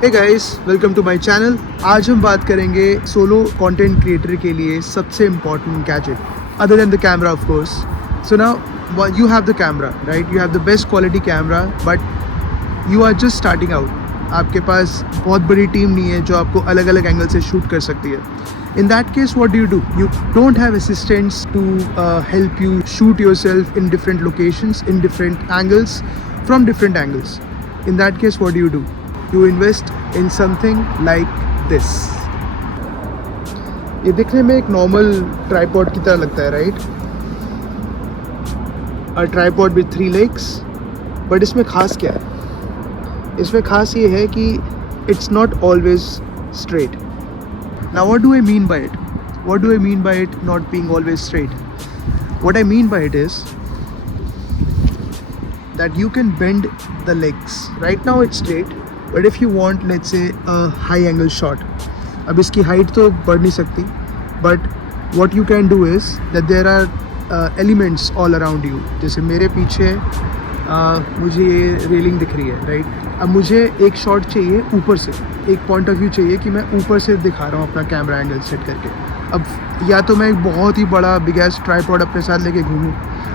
Hey guys, welcome to my channel. आज हम बात करेंगे सोलो कंटेंट क्रिएटर के लिए सबसे important gadget other than the camera of course. So now you have the camera, right? You have the best quality camera, but you are just starting out. आपके पास बहुत बड़ी टीम नहीं है जो आपको अलग अलग एंगल से शूट कर सकती है। In that case, what do? You don't have assistants to help you shoot yourself in different locations, in different angles, from different angles. In that case, what do? You invest in something like this. ये दिखने में एक normal tripod की तरह लगता है, right? A tripod with 3 legs. But इसमें खास क्या है? इसमें खास ये है कि it's not always straight. Now what do I mean by it? What do I mean by it not being always straight? What I mean by it is that you can bend the legs. Right now it's straight, but if you want, let's say, a high angle shot, अब इसकी height तो बढ़ नहीं सकती, but what you can do is that there are elements all around you. जैसे मेरे पीछे मुझे ये रेलिंग दिख रही है, राइट? अब मुझे एक शॉट चाहिए ऊपर से, एक पॉइंट ऑफ व्यू चाहिए कि मैं ऊपर से दिखा रहा हूँ अपना कैमरा एंगल सेट करके। अब या तो मैं एक बहुत ही बड़ा बिग एस ट्राइपॉड अपने साथ लेके घूमूँ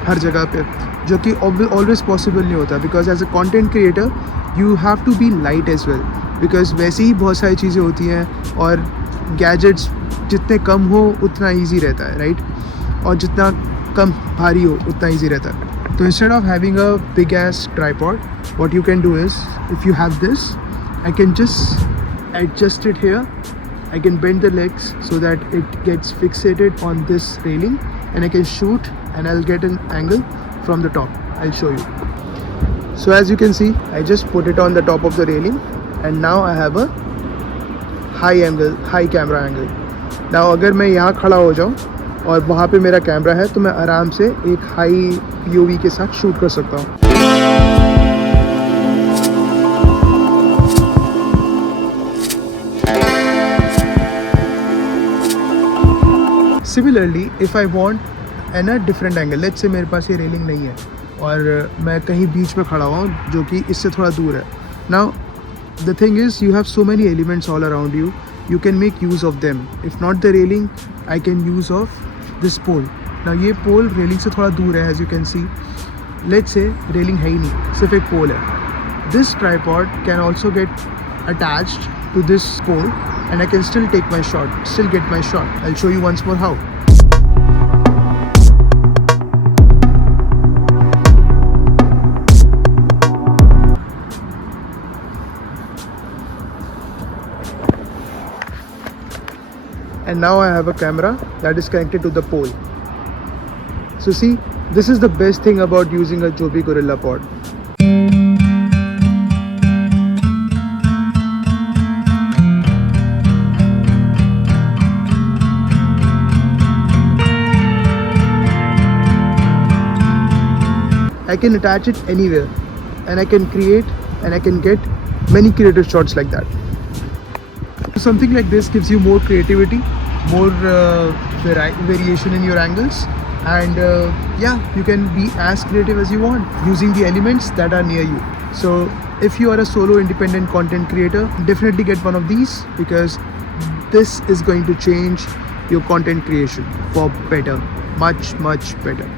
हर जगह पे, जो कि ऑलवेज पॉसिबल नहीं होता, because as a content creator you have to be light as well, because वैसे ही बहुत सारी चीज़ें होती हैं और गैजेट्स जितने कम हो उतना ईजी रहता है, राइट? और जितना कम भारी हो उतना ईजी रहता है। So instead of having a big ass tripod, what you can do is, if you have this, I can just adjust it here. I can bend the legs so that it gets fixated on this railing, and I can shoot and I'll get an angle from the top. I'll show you. So as you can see, I just put it on the top of the railing, and now I have a high camera angle. Now अगर मैं यहाँ खड़ा हो जाऊँ और वहाँ पे मेरा कैमरा है तो मैं आराम से एक हाई POV के साथ शूट कर सकता हूँ। Similarly if I want an a different angle, let's say मेरे पास ये रेलिंग नहीं है और मैं कहीं बीच में खड़ा हुआ हूँ जो कि इससे थोड़ा दूर है। Now the thing is you have so many elements all around you, you can make use of them. If not the railing, I can use of this pole. Now ये pole railing से थोड़ा दूर है, as you can see. Let's say railing है ही नहीं, सिर्फ एक pole है. This tripod can also get attached to this pole, and I can still take my shot, still get my shot. I'll show you once more how. And now I have a camera that is connected to the pole. So see, this is the best thing about using a Joby Gorilla Pod. I can attach it anywhere, and I can create and I can get many creative shots like that. Something like this gives you more creativity, more variation in your angles, and yeah, you can be as creative as you want using the elements that are near you. So if you are a solo independent content creator, definitely get one of these, because this is going to change your content creation for better, much better.